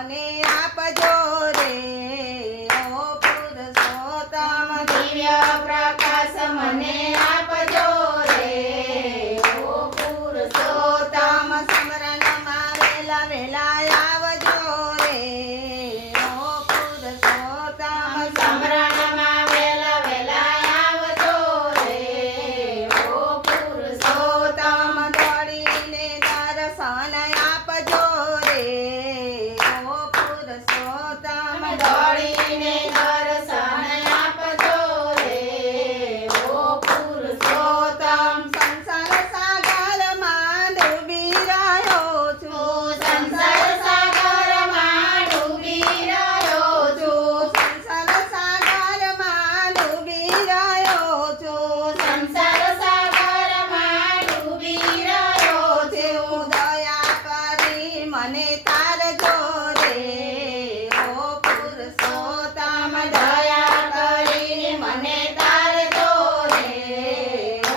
મને આપજો રે ઓ પુરુષોત્તમ દિવ્ય પ્રકાશ મને આપજો રે ઓ પુરુષોત્તમ સમરણમાં વેલા વેલા આવજો રે ઓ પુરુષોત્તમ સમરણમાં વેલા વેલા આવજો રે ઓ પુરુષોત્તમ દોડીને દર્શન આપજો રે ઓ પુરુષોત્તમ દોડીને દર્શન આપજો રે ઓ પુરુષોત્તમ સંસાર સાગરમાં ડૂબી રહ્યો છું સંસાર સાગરમાં ડૂબી રહ્યો છું સંસાર સાગરમાં ડૂબી રહ્યો છું સંસાર સાગરમાં ડૂબી રહ્યો છું દયા કરી મને તારજો રે ઓ પુરુષોત્તમ દયા કરીને મને તારજો રે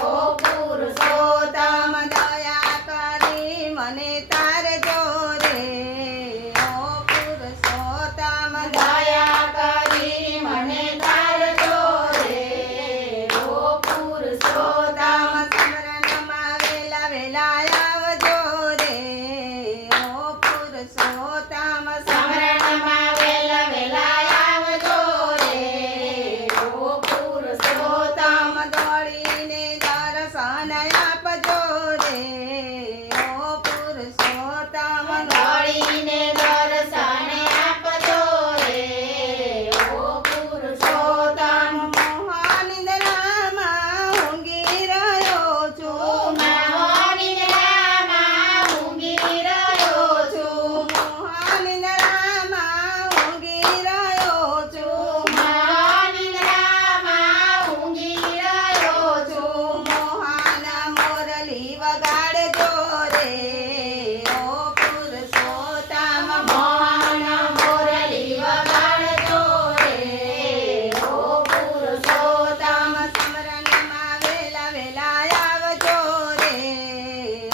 ઓ પુરુષોત્તમ દયા કરી મને તારજો રે ઓ પુરુષોત્તમ દયા કરી મને તારજો રે ઓ પુરુષોત્તમ સમરણમાં વેલા વેલા આવજો રે ઓ પુરુષોત્તમ સમરણમાં વેલા વેલા આવજો રે ઓ પુરુષોત્તમ દોડીને દર્શન આપજો રે ઓ પુરુષોત્તમ દોડીને દર્શન આપજો રે ઓ પુરુષોત્તમ મોહનિંદ્રામાં ઊંઘી રહ્યો છું નિદ્રામાં ઊંઘી રહ્યો છું મોહનિંદ્રામાં ઊંઘી રહ્યો છું નિદ્રામાં ઊંઘી રહ્યો છું મોહન મોરલી વગાડજો રે ઓ પુરુષોત્તમ મોહન મોરલી વગાડજો રે ઓ પુરુષોત્તમ સમરણમાં વેલા વેલા આવજો રે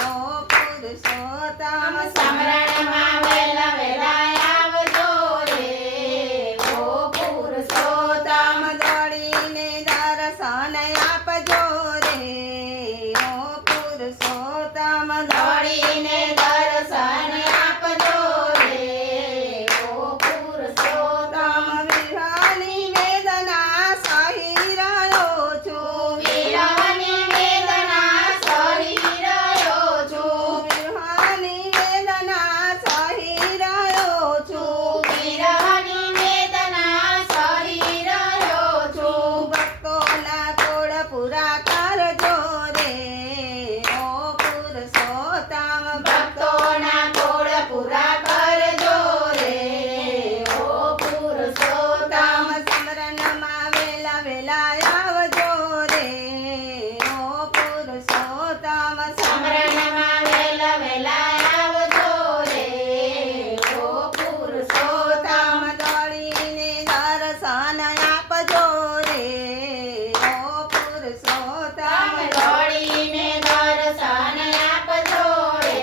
ઓ પુરુષોત્તમ સમરણમાં વેલા વેલા આવજો રે ઓ પુરુષોત્તમ દોડીને દર્શન આપજો રે ઓ પુરુષોત્તમ દોડીને દર્શન આપજો રે ઓ પુરુષોત્તમ વિરહની વેદના સહી રહ્યો છું વિરહની વેદના સહી રહ્યો છું વિરહની વેદના સહી રહ્યો છું વિરહની વેદના સહી રહ્યો છું ભક્તોના કોડ પૂરા કરજો રે ઓ પુરુષોત્તમ ભક્તોના કોડ પૂરા કરજો રે ઓ પુરુષોત્તમ સમરણમાં વેલા વેલા આવજો રે ઓ પુરુષોત્તમ સમરણમાં વેલા વેલા આવજો રે ઓ પુરુષોત્તમ દોડીને દર્શન આપજો રે ઓ પુરુષોત્તમ દોડીને દર્શન આપજો રે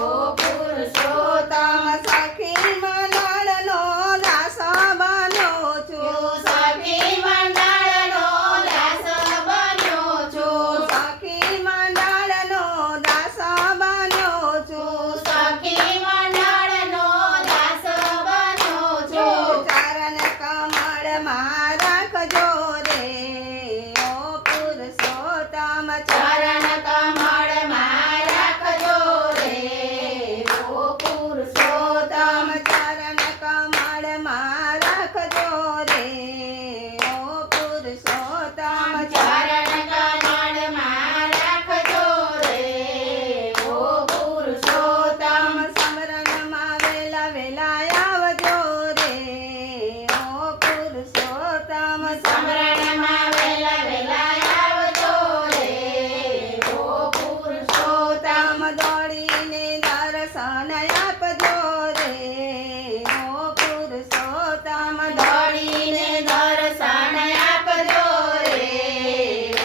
ઓ પુરુષોત્તમ સખી મંડળનો દાસ બન્યો છું સખી મંડળનો દાસ બન્યો છું સખી મંડળનો દાસ બન્યો છું સખી મંડળનો દાસ બન્યો છું ચરણ કમળમાં રાખજો રે ઓ પુરુષોત્તમ ચરણ કમળમાં રાખજો રે ઓ પુરુષોત્તમ ચરણ કમળમાં રાખજો રે ઓ પુરુષોત્તમ ચરણ કમળમાં રાખજો રે ઓ પુરુષોત્તમ સમરણમાં વેલા વેલા આવજો રે ઓ પુરુષોત્તમ સમરણમાં વેલા વેલા આવજો રે ઓ પુરુષોત્તમ દોડીને દર્શન આપજો